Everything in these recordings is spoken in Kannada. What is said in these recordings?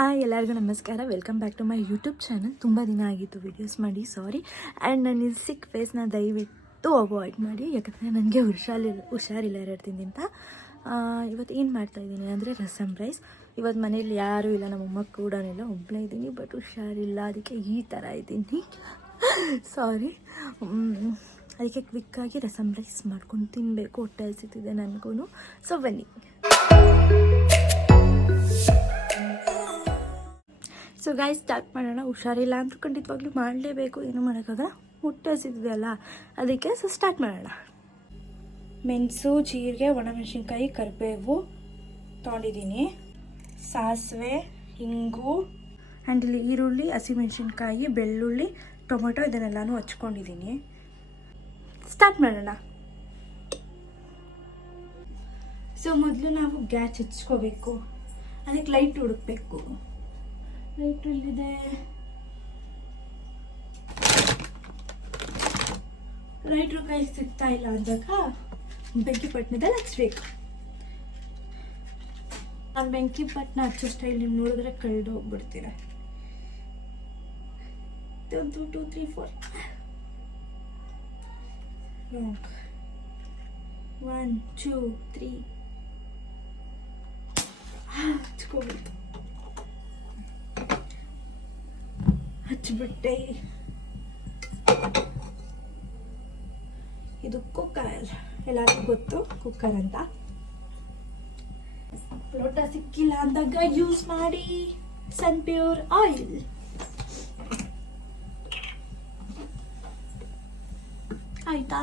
ಎಲ್ಲರಿಗೂ ನಮಸ್ಕಾರ. Welcome back to my YouTube channel. ತುಂಬ ದಿನ ಆಗಿತ್ತು ವೀಡಿಯೋಸ್ ಮಾಡಿ, ಸಾರಿ. ಆ್ಯಂಡ್ ನನ್ನ ಈ ಸಿಕ್ ಫೇಸ್ನ ದಯವಿಟ್ಟು ಅವಾಯ್ಡ್ ಮಾಡಿ, ಯಾಕಂದರೆ ನನಗೆ ಹುಷಾರಿಲ್ಲ 2 ದಿನದಿಂದ. ಇವತ್ತು ಏನು ಮಾಡ್ತಾಯಿದ್ದೀನಿ ಅಂದರೆ ರಸಮ್ ರೈಸ್. ಇವತ್ತು ಮನೇಲಿ ಯಾರೂ ಇಲ್ಲ, ನಮ್ಮಮ್ಮ ಕೂಡ ಇಲ್ಲ, ಒಬ್ಬಳೇ ಇದ್ದೀನಿ. ಬಟ್ ಹುಷಾರಿಲ್ಲ, ಅದಕ್ಕೆ ಈ ಥರ ಇದ್ದೀನಿ. ಸಾರಿ. ಅದಕ್ಕೆ ಕ್ವಿಕ್ಕಾಗಿ ರಸಮ್ ರೈಸ್ ಮಾಡ್ಕೊಂಡು ತಿನ್ನಬೇಕು, ಹೊಟ್ಟೆ ಹಸಿತಿದೆ ನನಗೂ. ಸೊ ಬನ್ನಿ. ಸೊ ಗಾಯ್ಸ್, ಸ್ಟಾರ್ಟ್ ಮಾಡೋಣ. ಹುಷಾರಿಲ್ಲ ಅಂತ ಖಂಡಿತವಾಗ್ಲೂ ಮಾಡಲೇಬೇಕು, ಏನೂ ಮಾಡೋಕ್ಕಾಗಲ್ಲ, ಹೊಟ್ಟೆ ಹಸಿದಿದೆಯಲ್ಲ ಅದಕ್ಕೆ. ಸೊ ಸ್ಟಾರ್ಟ್ ಮಾಡೋಣ. ಮೆಣಸು, ಜೀರಿಗೆ, ಒಣಮೆಣಸಿನ್ಕಾಯಿ, ಕರಿಬೇವು ತೊಗೊಂಡಿದ್ದೀನಿ, ಸಾಸಿವೆ, ಇಂಗು, ಆ್ಯಂಡ್ ಇಲ್ಲಿ ಈರುಳ್ಳಿ, ಹಸಿಮೆಣಸಿನ್ಕಾಯಿ, ಬೆಳ್ಳುಳ್ಳಿ, ಟೊಮೊಟೊ ಇದನ್ನೆಲ್ಲನೂ ಹಚ್ಕೊಂಡಿದ್ದೀನಿ. ಸ್ಟಾರ್ಟ್ ಮಾಡೋಣ. ಸೊ ಮೊದಲು ನಾವು ಗ್ಯಾಸ್ ಹಚ್ಕೋಬೇಕು, ಅದಕ್ಕೆ ಲೈಟ್ ಹುಡುಕ್ಬೇಕು. ಲೈಟ್ ಇಲ್ಲಿದೆ. ಲೈಟ್ರು ಕೈ ಸಿಗ್ತಾ ಇಲ್ಲ ಅಂದಾಗ ಬೆಂಕಿ ಪಟ್ಟಣದಲ್ಲಿ ಹಚ್ಬೇಕು. ನಾನು ಬೆಂಕಿ ಪಟ್ಟಣ ಹಚ್ಚೋ ಸ್ಟೈಲ್ ನೀವು ನೋಡಿದ್ರೆ ಕಳೆದು ಹೋಗ್ಬಿಡ್ತೀರ. 1 2 3 4 1 2 3 ಹಚ್ಕೋಬೇಕು. ಹಚ್ಬಿಟ್ಟೆ. ಇದು ಕುಕ್ಕರ್, ಎಲ್ಲರಿಗೂ ಗೊತ್ತು ಕುಕ್ಕರ್ ಅಂತ. ಲೋಟ ಸಿಕ್ಕಿಲ್ಲ ಅಂದಾಗ ಯೂಸ್ ಮಾಡಿ ಸನ್ ಪ್ಯೂರ್ ಆಯಿಲ್. ಆಯ್ತಾ?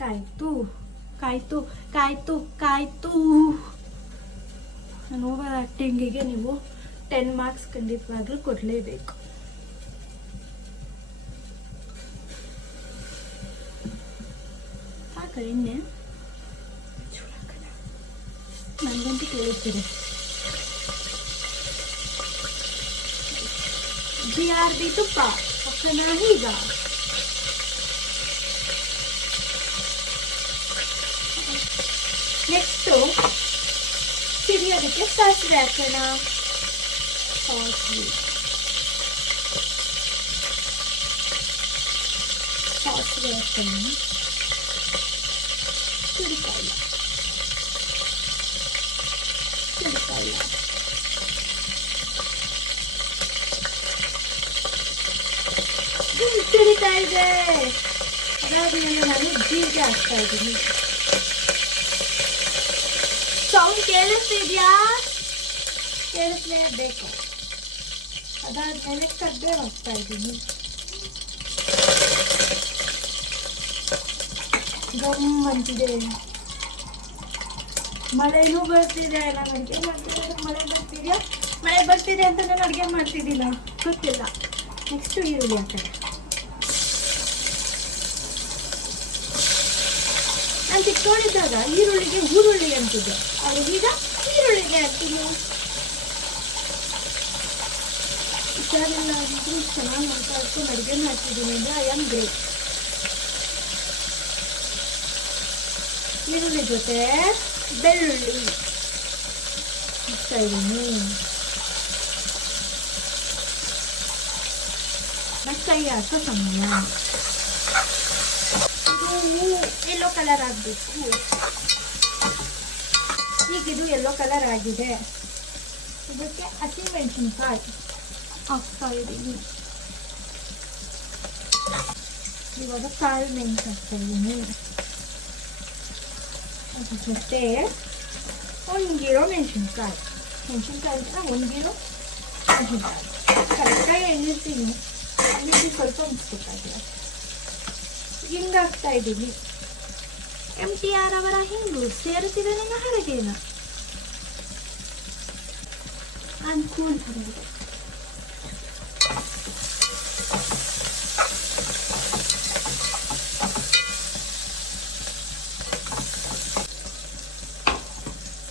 ಕಾಯ್ತು ಕಾಯ್ತು ಕಾಯ್ತು ಕಾಯ್ತು. ನಾನು ಓವರ್ ಆ್ಯಕ್ಟಿಂಗಿಗೆ ನೀವು 10 ಮಾರ್ಕ್ಸ್ ಖಂಡಿತವಾಗ್ಲೂ ಕೊಡಲೇಬೇಕು. ಎಣ್ಣೆ ನನಗಂತೂ ಕೇಳುತ್ತೀರಿ. GRB ತುಪ್ಪ ಹಾಕೋಣ ಈಗ. ನೆಕ್ಸ್ಟು ಸಿಡಿಯೋದಕ್ಕೆ ಸಾಸಿವೆ ಹಾಕೋಣ. ಸಾಸಿವೆ ಹಾಕೋಣ. ಸಿಡಿಕಾಯಿ ಸಿಡಿತಾ ಇದೆ. ಅದಾದ್ಮೇಲೆ ನಾನು ಜೀರಿಗೆ ಹಾಕ್ತಾ ಇದ್ದೀನಿ. ಸೌಂಡ್ ಕೇಳಿಸ್ತಿದ್ಯಾ? ಕೇಳಿಸ್ಲೇಬೇಕು. ಅದಾದ್ಮೇಲೆ ಕಡ್ಡೆ ಹಾಕ್ತಾ ಇದ್ದೀನಿ. ಗಮ್ ಅಂತಿದೆ. ಮಳೆನೂ ಬರ್ತಿದೆ. ನಾನು ಅಡುಗೆ ಮಾಡ್ತಿದ್ದೆ, ಮಳೆ ಬರ್ತಿದೆಯಾ? ಮಳೆ ಬರ್ತಿದೆ ಅಂತ ನಾನು ಅಡುಗೆ ಮಾಡ್ತಿದ್ದಿಲ್ಲ, ಗೊತ್ತಿಲ್ಲ. ನೆಕ್ಸ್ಟು ಈರುಳ್ಳಿ ಹಾಕ್ತಾರೆ. ನಾನು ಚಿಕ್ಕವಳಿದ್ದಾಗ ಈರುಳ್ಳಿಗೆ ಊರುಳ್ಳಿ ಅಂತಿದ್ದೆ, ಆದರೆ ಈಗ ಈರುಳ್ಳಿಗೆ ಹಾಕ್ತೀನಿ. ಹುಷಾರಿಲ್ಲ ಆಗಿದ್ರು ಚೆನ್ನಾಗಿ ಮಾತಾಡ್ಕೊಂಡು ಅಡುಗೆ ಮಾಡ್ತಿದ್ದೀನಿ ಅಂದರೆ ಐ ಆಮ್ ಗ್ರೇಟ್. ಈರುಳ್ಳಿ ಜೊತೆ ಬೆಳ್ಳುಳ್ಳಿ ಹಾಕ್ತಾ ಇದ್ದೀನಿ. ಕೈ ಹಾಕೋ ಸಮಯ. ಇದು ಯೆಲ್ಲೋ ಕಲರ್ ಆಗಬೇಕು. ಈಗಿದು ಯೆಲ್ಲೋ ಕಲರ್ ಆಗಿದೆ. ಇದಕ್ಕೆ ಹಸಿಮೆಣಸಿನ್ಕಾಯಿ ಹಾಕ್ತಾ ಇದ್ದೀನಿ. ಇವಾಗ ಕಾಳು ಮೆಣಸು ಹಾಕ್ತಾ ಇದ್ದೀನಿ. ಅದ್ರ ಜೊತೆ ಒಣಗಿರೋ ಮೆಣಸಿನ್ಕಾಯಿ ಅಂತ ಒಣಗಿರೋ ಮೆಣಸಿನ್ಕಾಯಿ ಕರೆಕ್ಟಾಗಿ ಎಣ್ಣಿರ್ತೀನಿ. ಎಣ್ಣೆ ಸ್ವಲ್ಪ ಮುಗಿಸ್ಬೇಕಾಗಿದೆ. ಹಿಂಗೆ ಹಾಕ್ತಾ ಇದ್ದೀನಿ. MTR ಅವರ ಹಿಂಗು ಸೇರುತ್ತಿದೆ ನನ್ನ ಹರಗೇನ ಅನುಕೂಲ.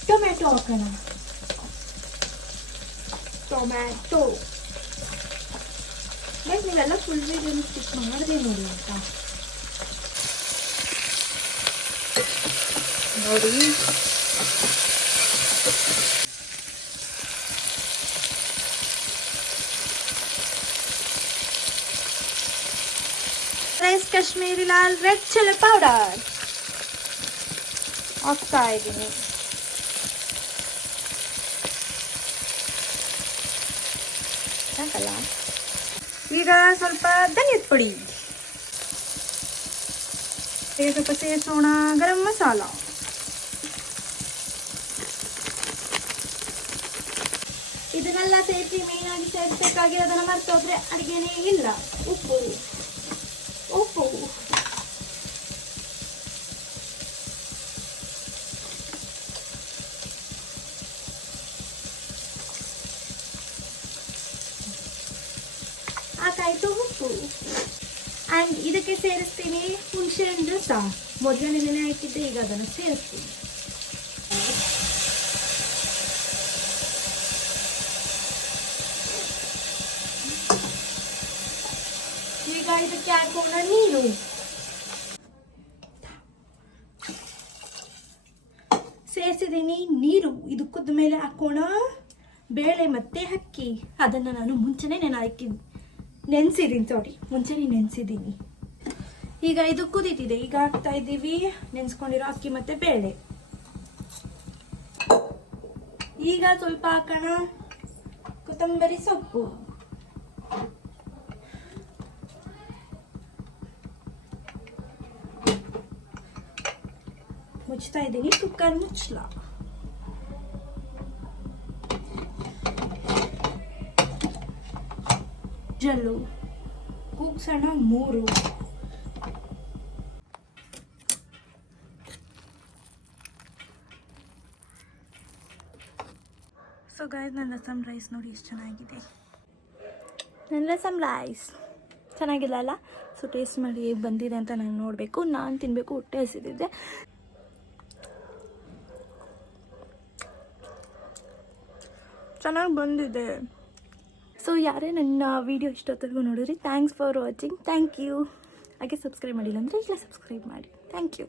ಟೊಮ್ಯಾಟೊ ಹಾಕೋಣ. ಟೊಮ್ಯಾಟೊ ಬಟ್ ನೀವೆಲ್ಲ ಫುಲ್ ವೀಡಿಯೋನ ಸ್ಕಿಪ್ ಮಾಡಿದೆ ನೋಡಿ ಅಂತ. ನೋಡಿ. ರೈಸ್ ಕಾಶ್ಮೀರಿ ಲಾಲ್ ರೆಡ್ ಚಿಲ್ಲಿ ಪೌಡರ್ ಹಾಕ್ತಾ ಇದ್ದೀನಿ. ಸಾಕಲ್ಲ. ಈಗ ಸ್ವಲ್ಪ ಧನಿಯದ ಪುಡಿ, ಸ್ವಲ್ಪ ಸೇರಿಸೋಣ ಗರಂ ಮಸಾಲ, ಇದನ್ನೆಲ್ಲ ಸೇರಿಸಿ ಮೇಯ್ನಾಗಿ ಸೇರಿಸಬೇಕಾಗಿರೋದನ್ನ ಮರ್ತೋದ್ರೆ ಅಡುಗೆನೇ ಇಲ್ಲ. ಉಪ್ಪು ಹಾಕಾಯ್ತು. ಉಪ್ಪು ಆ್ಯಂಡ್ ಇದಕ್ಕೆ ಸೇರಿಸ್ತೀನಿ ಹುಣಸೆ ಹಣ್ಣು ರಸ. ಮೊದಲನೇ ನೆನೆ ಹಾಕಿದ್ದೆ, ಈಗ ಅದನ್ನು ಸೇರಿಸ್ತೀನಿ. ಈಗ ಇದಕ್ಕೆ ಹಾಕೋಣ ನೀರು. ಸೇರಿಸಿದ್ದೀನಿ ನೀರು. ಇದು ಕುದ್ದ ಮೇಲೆ ಹಾಕೋಣ ಬೇಳೆ ಮತ್ತೆ ಅಕ್ಕಿ. ಅದನ್ನು ನಾನು ಮುಂಚೆನೇ ನೆನೆಸಿದ್ದೀನಿ. ಈಗ ಇದು ಕುದೀತಿದೆ. ಈಗ ಹಾಕ್ತಾ ಇದ್ದೀವಿ ನೆನೆಸ್ಕೊಂಡಿರೋ ಅಕ್ಕಿ ಮತ್ತೆ ಬೇಳೆ. ಈಗ ಸ್ವಲ್ಪ ಹಾಕೋಣ ಕೊತ್ತಂಬರಿ ಸೊಪ್ಪು. ಮುಚ್ತಾ ಇದ್ದೀನಿ ಕುಕ್ಕರ್ ಮುಚ್ಚಲ. ಜಲ್ಲು ಕೂಗ್ಸೋಣ 3. ಸೊ ಗಾಯ್ಸ್, ನನ್ನ ರಸಮ್ ರೈಸ್ ನೋಡಿ ಎಷ್ಟು ಚೆನ್ನಾಗಿದೆ. ನನ್ನ ರಸಮ್ ರೈಸ್ ಚೆನ್ನಾಗಿಲ್ಲ ಅಲ್ಲ? ಸೊ ಟೇಸ್ಟ್ ಮಾಡಿ ಹೇಗೆ ಬಂದಿದೆ ಅಂತ ನಾನು ನೋಡಬೇಕು. ನಾನು ತಿನ್ನಬೇಕು, ಹೊಟ್ಟೆ ಹಸಿದಿದೆ. ಚೆನ್ನಾಗಿ ಬಂದಿದೆ. ಸೊ ಯಾರೇ ನನ್ನ ವಿಡಿಯೋ ಇಷ್ಟೊತ್ತರೆಗೂ ನೋಡಿದ್ರಿ, thanks for watching. Thank you. ಹಾಗೆ ಸಬ್ಸ್ಕ್ರೈಬ್ ಮಾಡಿಲ್ಲ ಅಂದರೆ ಈಗಲೇ ಸಬ್ಸ್ಕ್ರೈಬ್ ಮಾಡಿ. Thank you.